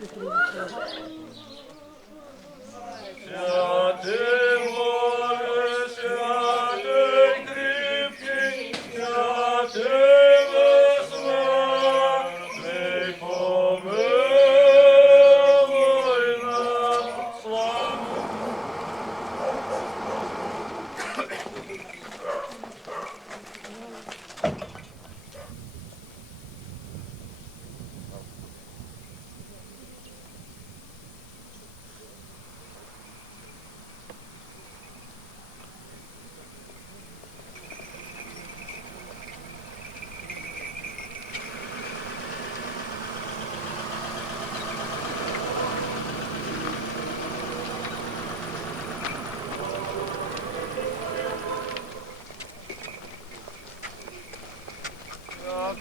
C'est quoi?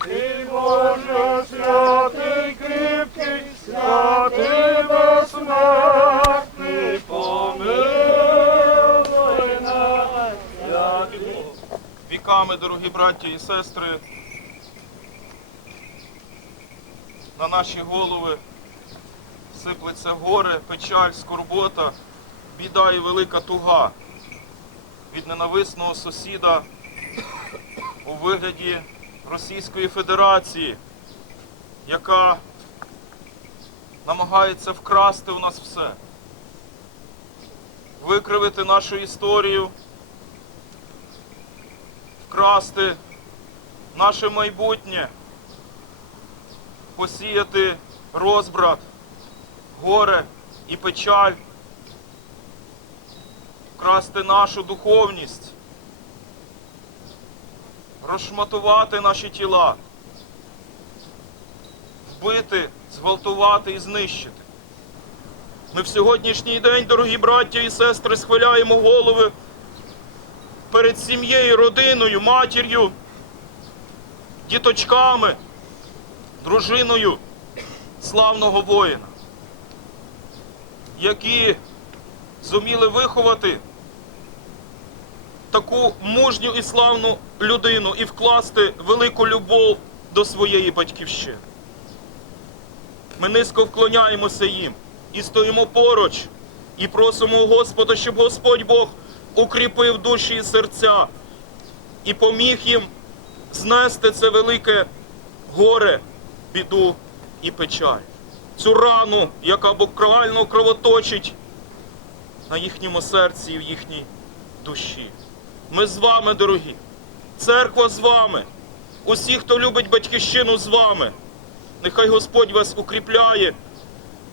Ти Боже святий кріпкий, святий безсмертний, помилуй нас, віками, дорогі браті і сестри, на наші голови сиплеться горе, печаль, скорбота, біда і велика туга від ненависного сусіда у вигляді Російської Федерації, яка намагається вкрасти у нас все, викривити нашу історію вкрасти наше майбутнє, посіяти розбрат, горе і печаль, вкрасти нашу духовність, розшматувати наші тіла, вбити, зґвалтувати і знищити. Ми в сьогоднішній день, дорогі браття і сестри, схиляємо голови перед сім'єю, родиною, матір'ю, діточками, дружиною славного воїна, які зуміли виховати таку мужню і славну людину і вкласти велику любов до своєї батьківщини. Ми низько вклоняємося їм і стоїмо поруч, і просимо Господа, щоб Господь Бог укріпив душі і серця і поміг їм знести це велике горе, біду і печаль. Цю рану, яка буквально кровоточить на їхньому серці і в їхній душі. Ми з вами, дорогі. Церква з вами. Усі, хто любить батьківщину з вами. Нехай Господь вас укріпляє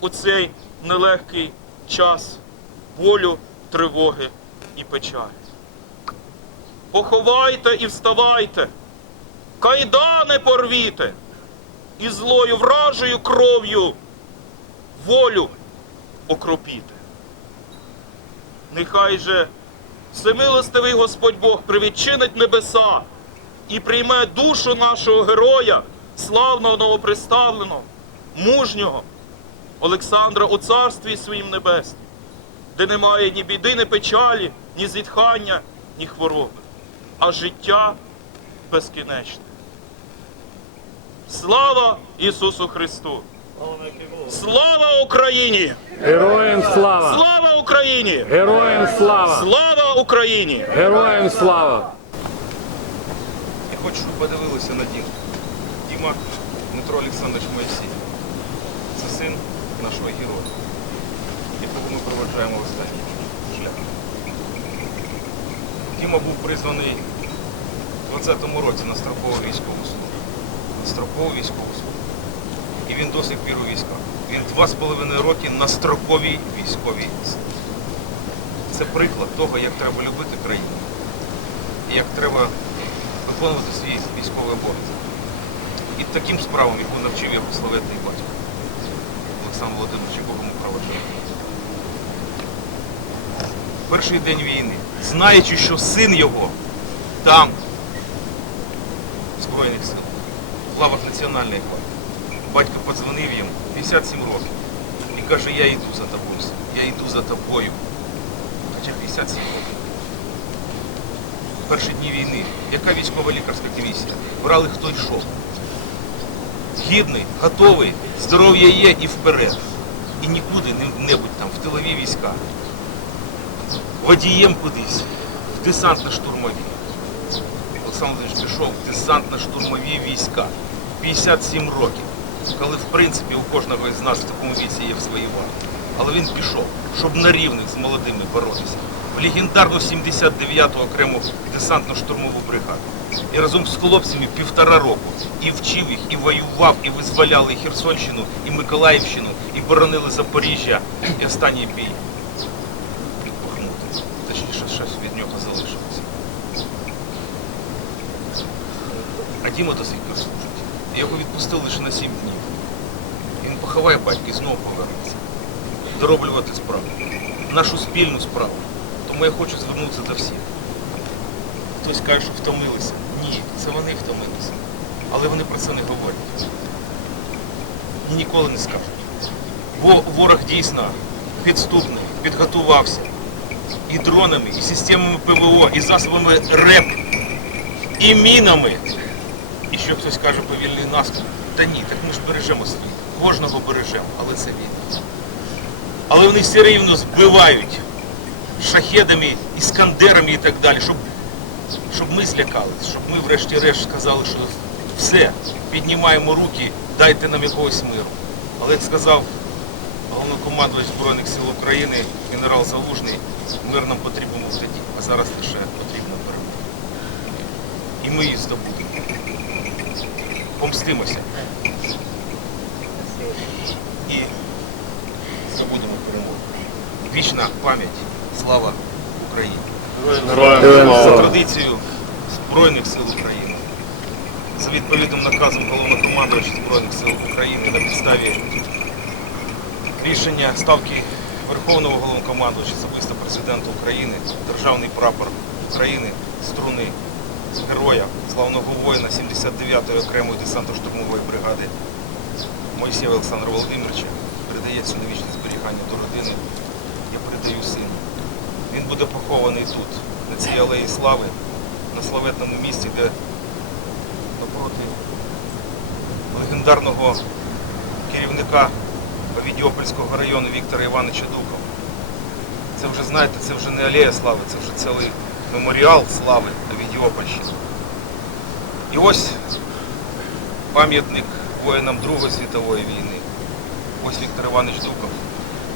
у цей нелегкий час болю, тривоги і печалі. Поховайте і вставайте, кайдани порвіте, і злою вражою кров'ю волю окропіте. Нехай же всемилостивий Господь Бог привідчинить небеса і прийме душу нашого героя, славного новоприставленого, мужнього Олександра у царстві своїм небеснім де немає ні біди, ні печалі, ні зітхання, ні хвороби, а життя безкінечне. Слава Ісусу Христу! Слава Україні! Героям слава! Слава Україні! Героям слава! Слава Україні! Героям слава! Я хочу, щоб подивилися на Діму. Діма Дмитро Олександрович Моїсій. Це син нашого героя, якого ми проведжаємо в останній шлях. Діма був призваний у 20-му році на строкову військову службу. На строкову військову службу. І він до сих пір військах. Він два з половиною роки на строковій військовій. Це приклад того, як треба любити країну. І як треба виконувати свій військовий обов'язок. І таким справам, яку навчив його славетний батько. Олександр Володимирович, ми проважаємо. Перший день війни, знаючи, що син його там, в Збройних сил, в лавах Національної гвардії, батько подзвонив йому 57 років і каже, я йду за тобою, я йду за тобою. Хоча 57 років. Перші дні війни, яка військова лікарська комісія? Брали хто йшов. Гідний, готовий, здоров'я є і вперед. І нікуди небудь там, в тилові війська. Водієм кудись, в десантно-штурмові. Олександр Володимирович пішов в десантно-штурмові війська. 57 років. Коли, в принципі, у кожного із нас в такому віці є в своїй варті. Але він пішов, щоб на рівних з молодими боротися. В легендарну 79-ту окрему десантно-штурмову бригаду. І разом з хлопцями півтора року і вчив їх, і воював, і визволяли і Херсонщину, і Миколаївщину, і боронили Запоріжжя, і останній бій. Бахмути. Точніше, щось від нього залишилося. А Діма до сих пір. Його відпустили лише на сім днів. Він поховає батька і знову повернеться. Дороблювати справу. Нашу спільну справу. Тому я хочу звернутися до всіх. Хтось каже, що втомилися. Ні, це вони втомилися. але вони про це не говорять. Ніколи не скажуть. Бо ворог дійсно підступний, підготувався і дронами, і системами ПВО, і засобами РЕП, і мінами. І що хтось каже повільний наступ. Та ні, так ми ж бережемо світ. Кожного бережемо, але це війна. Але вони все рівно збивають шахедами, іскандерами і так далі, щоб, щоб ми злякались, щоб ми врешті-решт сказали, що все, піднімаємо руки, дайте нам якогось миру. Але як сказав головнокомандувач Збройних сил України, генерал Залужний, мир нам потрібен був тоді, а зараз лише потрібна перемога. І ми її здобудемо. Помстимося. І здобудемо перемогу. Вічна пам'ять, слава Україні. Героям За традицією Збройних сил України. За відповідним наказом головнокомандувача Збройних сил України на підставі рішення ставки Верховного головнокомандувача особисто президента України, державний прапор України, струни героя, славного воїна 79-ї окремої десантно-штурмової бригади Моїсєва Олександра Володимировича передається на вічне зберігання до родини. Я передаю сину. Він буде похований тут, на цій алеї слави, на славетному місці, де напроти легендарного керівника Овідіопольського району Віктора Івановича Дукова. Це вже, знаєте, це вже не алея слави, це вже цілий меморіал слави Овідіопольщини. І ось пам'ятник воїнам Другої світової війни. Ось Віктор Іванович Дуков.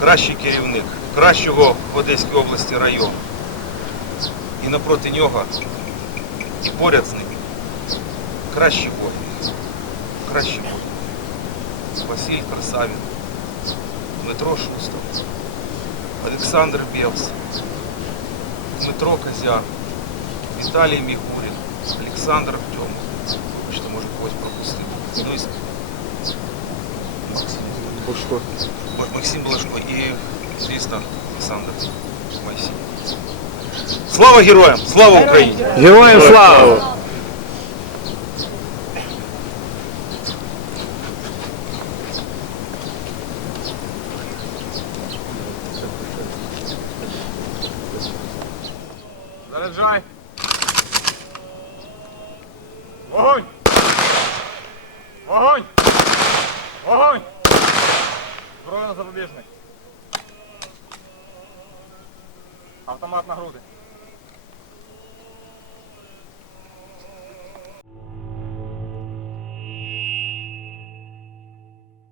Кращий керівник, кращого в Одеській області району. І напроти нього, і поряд з ним, кращі воїни. Кращі воїни. Василь Красавін, Дмитро Шустов, Олександр Бєвс, Дмитро Козян, Віталій Мігурін, Олександр Артемов. Що може когось пропустити. Ну і Максим. Бушко. Максим Блажко і, звісно, Олександр Майсій. Слава героям! Слава Україні! Героям слава! Вогонь! Огонь! Зброя на запобіжник. Автомат на груди.